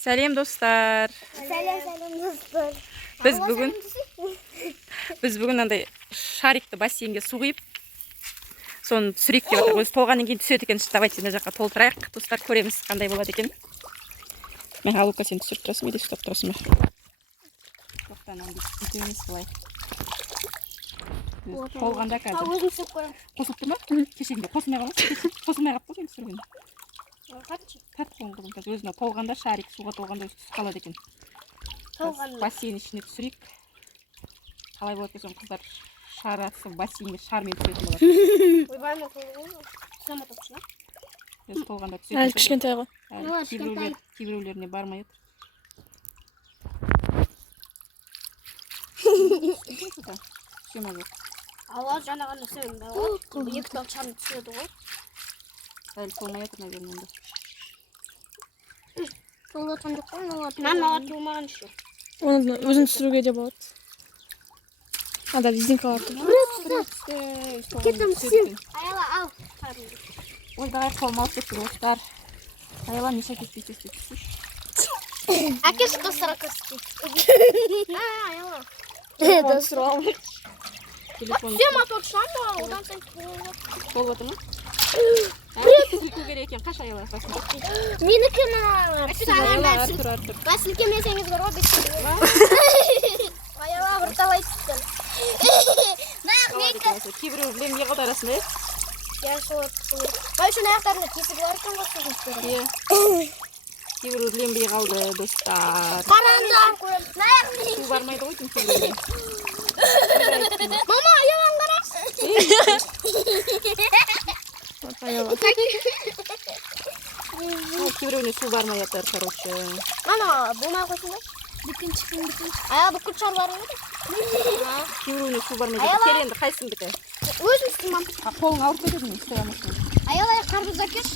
Сәлем достар. Сәлем достар. Біз бүгін андай шарикті бассейнге су құйып, соны түсірейік деп жатыр. Өзі толғаннан кейін түседі екен. Давайте мына жаққа толтырайық. Достар, көреміз қандай болады екен. Мен Алука сен түсіріп тұрасың, мен де ұстап тұрасың. Тоқтан бүйтіп емес былай. Толғанда қазір. Өзім түсіріп көремін. Қосылып тұр ма? Кешегінде қосылмай қаласың. Қосылмай қалып қой сен түсірген. Тат қолын қызым қазір өзіне толғанда шарик суға толғанда өзі түсіп қалады екен. Бассейн ішіне түсірейік. Қалай болады екен, қыздар шарасы бассейнге шармен түсетін болады. Ойбайма толған ғой. Сама топшына. Өзі толғанда түсетін. Кішкентай ғой. Кейбіреулеріне бармай отыр. Ауа жаңа ғана сөйлем бе. Екі тал шарым түседі ғой. Әлі толмай отыр, наверное. Толып жатқан жоқ қой. Мен маған толмаған еще. Оны өзін түсіруге де болады. Ада визинкалар тұр. Кетім сен. Аяла ал. Ой, давай қолмалып кетті достар. Аяла неше кетпей-кетпей түсіш. Әкеш достар көстей. Аяла. Достар алмай. Сема топшан да, одан sen толып отыр ма? Сілку керек екен, қаш аяла? Менікі мына. Артур. Басылкемесеңіз бар ғой, бесілкемесеңіз. Аяла бір талай түстен. Кейбіреу білемге қалды арасында, е? Я сол. Байшын аяқтарында кесігі бар екен ғой сіздің. Кейбіреу білемге қалды, достар. Қараңдар. Су бармайды ғой, кейбіреуге. Мама, аялан қара. Аяла. Кейбіреуіне су бармай жатыр, короче. Ана, болмай қойсын ба? Бүкін шықын. Аяла бүкіл шар бар еді. Кейбіреуіне су бармай жатыр. Кел енді, қайсыңдікі? Өзім істеймін. Қолың ауырып кетеді ме? Істей алмайсың. Аяла қарбыз әкеш.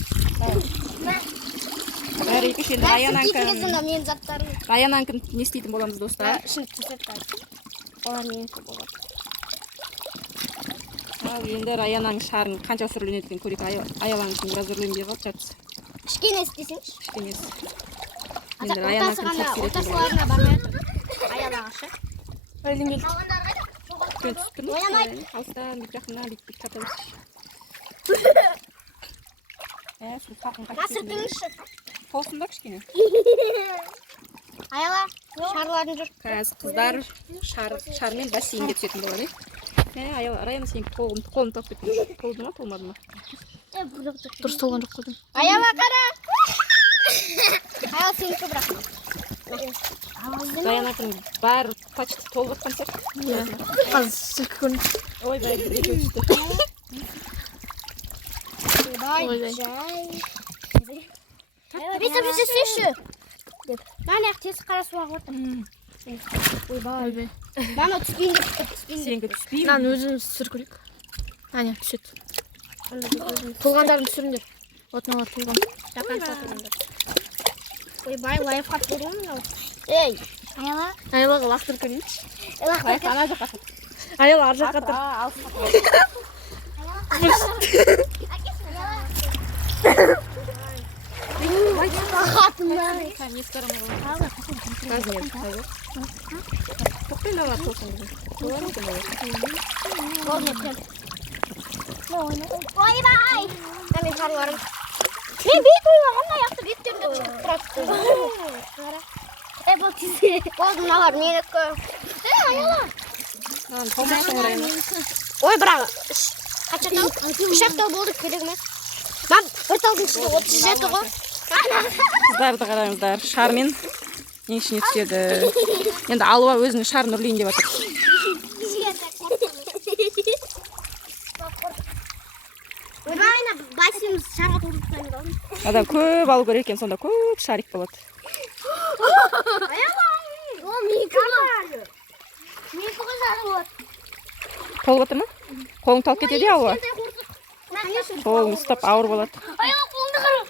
Бәрі екеш енді Мен заттарым. Аянанкін не істейтін боламыз, достар? Ішін түсіріп қайды. Олар менікі болады. Енді Аянаның шарын қанша сүрленеді екен көрейік. Аяланың үшін біраз үрленбей қалып жатыр. Кішкене істесеңші. Кішкенесі. Енді Аянанкін жақсы үйрететін болады. Ортасыларына бармай жатыр. Аялаға шы. Өлімел. Үлкен түсіп тұр ма? Алыстан бүйтіп жақыннан бүйтіп қатамыз. Су қақын қашып кетеді. Насыртыңызшы. Толсын ба кішкене? Аяла, шарларын жүр. Қазір қыздар шармен бассейнге түсетін болады. Аяла, сен қолын топ кетті. Толды ма, толмады ма? Дұрыс толған жоқ қойдым. Аяла, қара! Аяла, сенікі бірақ. Аянакін бәрі почти толып жатқан сияқты. Қазір сілкі көрінді. Ой, бай, бірге өсті. Бесіп жүрсеші. Мен аяқ тесі қара суға қойдым. Ойбай. Мама түспейін деп түспейін. Сенгі түспейін. Мынаны өзіміз түсір көрейік. Әне, түседі. Толғандарын түсіріңдер. Отыналар толған. Ойбай, лайфхак беремін мынау. Ей, Аяла. Аялаға лақтырып көрейінші. Лайф ана жаққа тұр. Аяла ар жаққа тұр. Қатындар. Не скоромай қалды. Қазір еді. Тоқпен алар тоқсын біздің. Олар екен олар. Ойбай. Мен шарларым. Мен бейт ойлағанда аяқты беттерінде шығып тұрады. Бұл тізе. Болды мыналар менікі. Аяла. Толмайсың орайына. Ой, бірақ. Қанша тал? 3 ақ тал болды керек емес. Мен бір талдың ішінде 30 жеті ғой. Қыздарды қараңыздар, шармен ең ішіне түседі. Енді Алуа өзінің шарын үрлейін деп жатыр. Ойбайна, басымыз шарға толып тұрайын. Адам көп алу керек екен, сонда көп шарик болады. Аяла, ол менікі бар. Менікі қыздары болады. Толып отыр ма? Қолың талып кетеді, Алуа? Қолың ұстап ауыр болады. Аяла, қолыңды қара.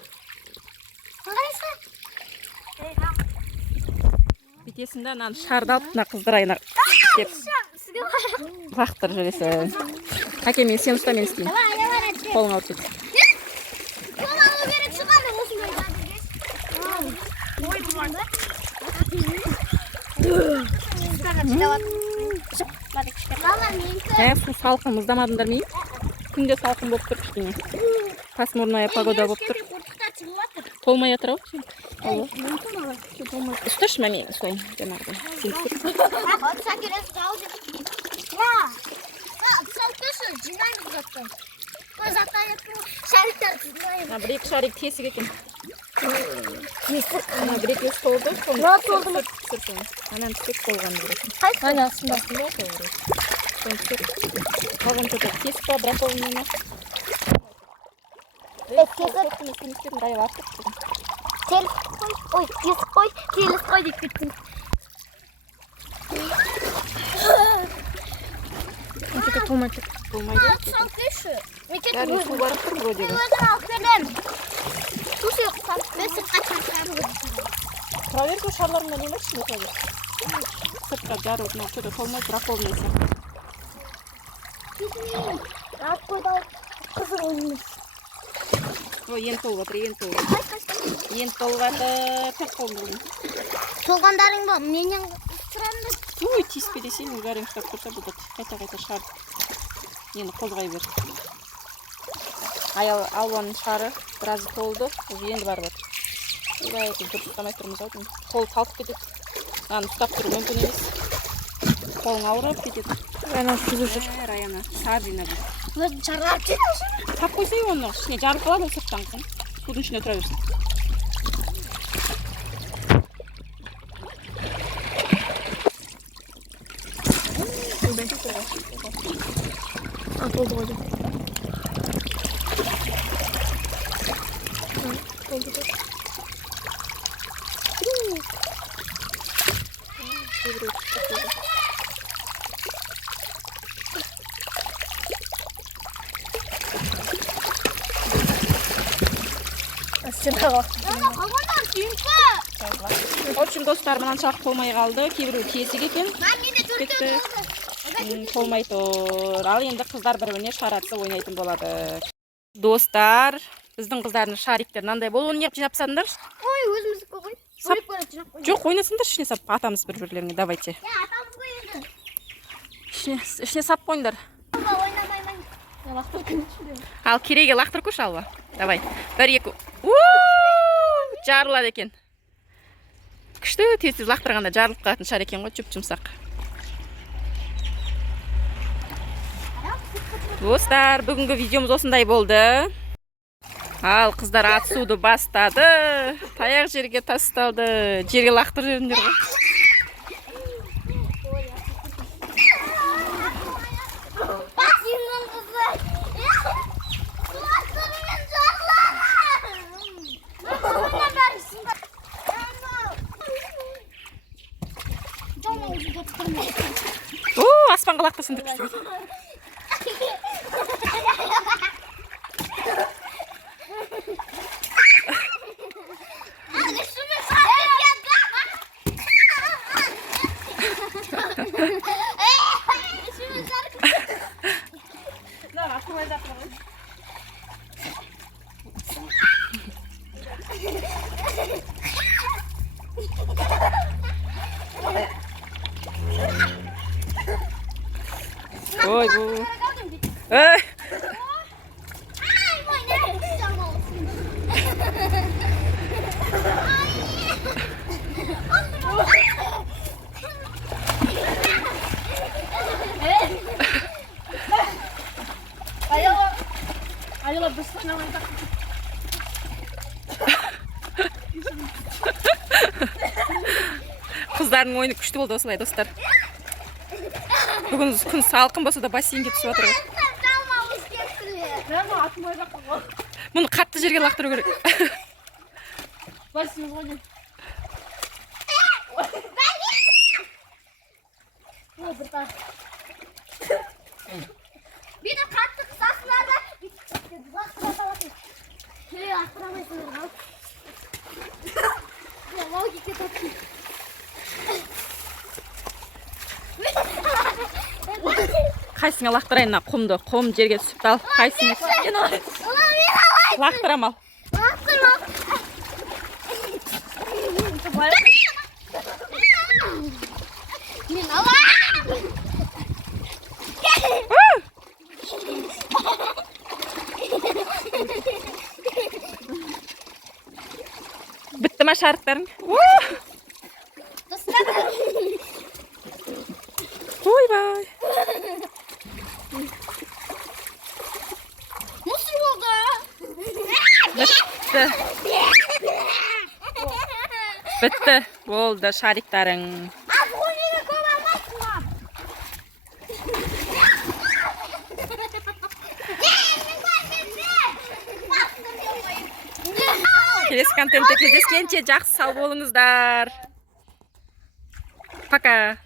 Бетесінде нан шарды алып, мына қыздар айна деп лақтырып жүресің. Әке, мен сен ұста, мен істеймін. Қолың ауырып кетті. Су салқын, мұздамадыңдар ма? Күнде салқын болып тұр кішкене. Пасмурная погода болып тұр. Толмай жатыр ау? Ұсташы ма мен ұстайын жаңағыдай. Бір-екі шарик тесік екен. Бір-екі өз толды. Анан түсіп болған беретін. Аня астында. Қалған көтек тесік па, бірақ олын ема. Ой, тесік қой, келіс қой деп кеттім. Көте толмайды. Болмайды. Бәрін су барып тұр бұл деген. Тұра берді, шарларынан емек ішіне тұра берді. Сыртқа жарып, көте толмайды, бірақ болмайсы. Ен толып жатыр, ен толып жатыр. Ен толып жатыр, тек қолын болдың. Толғандарың ба? Менен сұранды. Ой, тиіспе десейін, бәрін ұстап тұрса, бұл қайта-қайта шығарып. Енді қозғай бер. Алуанның шары біразы толды, енді барып жатыр. Олай етіп дұрыс ұстамай тұрмыз ау деймін. Қол талып кетеді. Аны ұстап тұру мүмкін емес. Қолың ауырып кетеді. Райана жүзіп жүр. Райана, шар жинап жүр. Өзін шарлап кетті. Тап қойсай оны, ішіне жарып қалады ол сырттан қыз. Судың ішіне тұра берсін. Толды ғой. В общем, достар, мынаншалық толмай қалды. Кейбіреу тесік екен. Толмай тұр. Ал енді қыздар бір-біріне шаратсы ойнайтын болады. Достар, біздің қыздардың шариктер мынандай болды. Оны неғып жинап тастадыңдар? Ой, өзіміздікі ғой. Жоқ, ойнасыңдар, ішіне сап атамыз бір-бірлеріне. Давайте. Атамыз ғой енді. Ішіне сап қойыңдар. Ойнамаймын. Ал кереге лақтыр көш алба. Давай. Бір, екі. Жарылады екен. Күшті тез-тез лақтырғанда жарылып қалатын шар екен ғой, жұп-жұмсақ. Достар, бүгінгі видеомыз осындай болды. Ал қыздар атысуды бастады. Таяқ жерге тасталды. Жерге лақтыр жеріндер ғой. Аспанға лақтырсын деп күшті. Ой, bu. Ey. Ayılar dışlarına oynadı. Kızların oyunu күшті болды осылай достар. Бүгін күн салқын болса да бассейнге түсіп жатыр. Мұны қатты жерге лақтыру керек. Бассейн ойны. Bir de katlı kısaslarda lақтырамайсың. Логика такая. Қайсыңа лақтырайын мына құмды? Құм жерге түсіп ал. Қайсыңа? Лақтырам ал. Лақтырма. Bitti mi şarkıların? Oyboy. Nasıl oldu? Bitti. Bitti. Oldu şariklerin. Abi o yine kovalamazsın lan. Kelesi kontentte кездескенче жақсы сау болыңыздар. Пока.